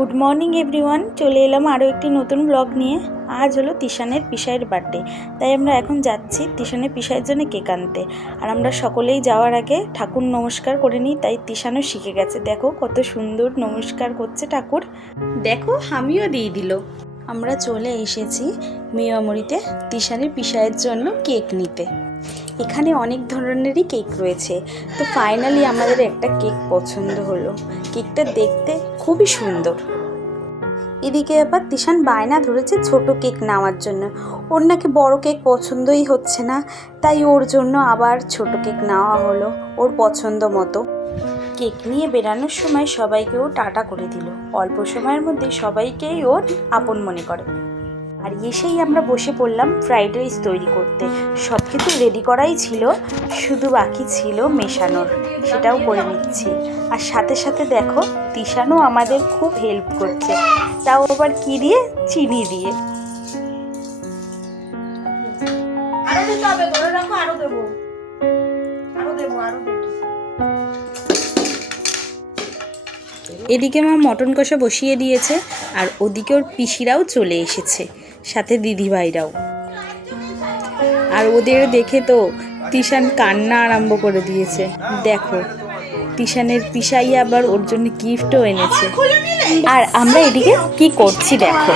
Good morning everyone, চলে এলাম আরও একটি নতুন ব্লগ নিয়ে। আজ হলো তিশানের পিসাইয়ের বার্থডে, তাই আমরা এখন যাচ্ছি তিশানের পিসাইয়ের জন্য কেক আনতে। আর আমরা সকলেই যাওয়ার আগে ঠাকুর নমস্কার করে নিই, তাই তিশানও শিখে গেছে। দেখো কত সুন্দর নমস্কার করছে ঠাকুর, দেখো আমিও দিয়ে দিল। আমরা চলে এসেছি মিয়ামরিতে তিশানের পিসাইয়ের জন্য কেক নিতে। এখানে অনেক ধরনেরই কেক রয়েছে, তো ফাইনালি আমাদের একটা কেক পছন্দ হলো। কেকটা দেখতে খুবই সুন্দর। এদিকে আবার তিশান বায়না ধরেছে ছোট কেক নেওয়ার জন্য, ওর নাকি বড় কেক পছন্দই হচ্ছে না, তাই ওর জন্য আবার ছোট কেক নেওয়া হলো ওর পছন্দ মতো। কেক নিয়ে বেরানোর সময় সবাইকেও টাটা করে দিল। অল্প সময়ের মধ্যে সবাইকেই ওর আপন মনে করে। আর এসেই আমরা বসে পড়লাম ফ্রাইড রাইস তৈরি করতে। সব কিছু রেডি করাই ছিল, শুধু বাকি ছিল মেশানোর, সেটাও করে নিচ্ছি। আর সাথে সাথে দেখো তিশানও আমাদের খুব হেল্প করছে, তাও আবার কি দিয়ে, চিনি দিয়ে। এদিকে মা মটন কষা বসিয়ে দিয়েছে, আর ওদিকে ওর পিসিরাও চলে এসেছে, সাথে দিদিভাইরাও। আর ওদের দেখে তো তিশান কান্না আরম্ভ করে দিয়েছে। দেখো তিশানের পিসাই আবার ওর জন্য গিফটও এনেছে। আর আমরা এদিকে কি করছি দেখো।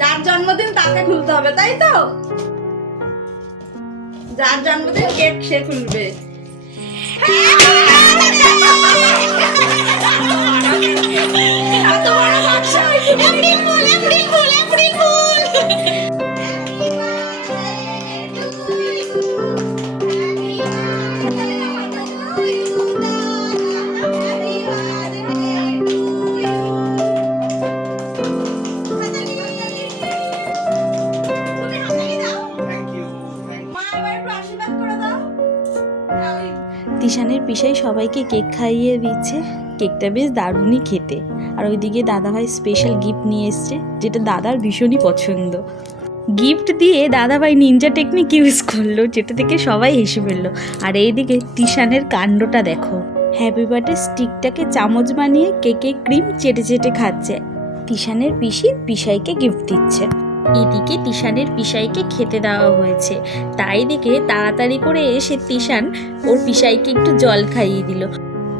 যার জন্মদিন তাকে খুলতে হবে, তাই তো? যার জন্মদিন কেক সে খুলবে। তিশানের পিসাই সবাইকে কেক খাইয়ে দিচ্ছে। কেকটা বেশ দারুণই খেতে। আর ওইদিকে দাদাভাই স্পেশাল গিফট নিয়ে এসছে, যেটা দাদার ভীষণই পছন্দ। গিফট দিয়ে দাদাভাই নিনজা টেকনিক ইউজ করলো, যেটা থেকে সবাই হেসে ফেললো। আর এইদিকে তিশানের কাণ্ডটা দেখো, হ্যাপি বার্থডে স্টিকটাকে চামচ বানিয়ে কেকে ক্রিম চেটে চেটে খাচ্ছে। তিশানের পিসি পিসাইকে গিফট দিচ্ছে। এদিকে তিশানের পিসাইকে খেতে দেওয়া হয়েছে, তাই দেখে তাড়াতাড়ি করে এসে তিশান ওর পিসাইকে একটু জল খাইয়ে দিল।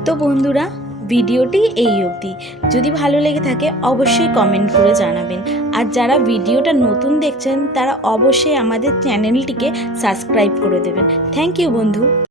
তো বন্ধুরা, ভিডিওটি এই অবধি। যদি ভালো লেগে থাকে অবশ্যই কমেন্ট করে জানাবেন। আর যারা ভিডিওটা নতুন দেখছেন তারা অবশ্যই আমাদের চ্যানেলটিকে সাবস্ক্রাইব করে দেবেন। থ্যাংক ইউ বন্ধু।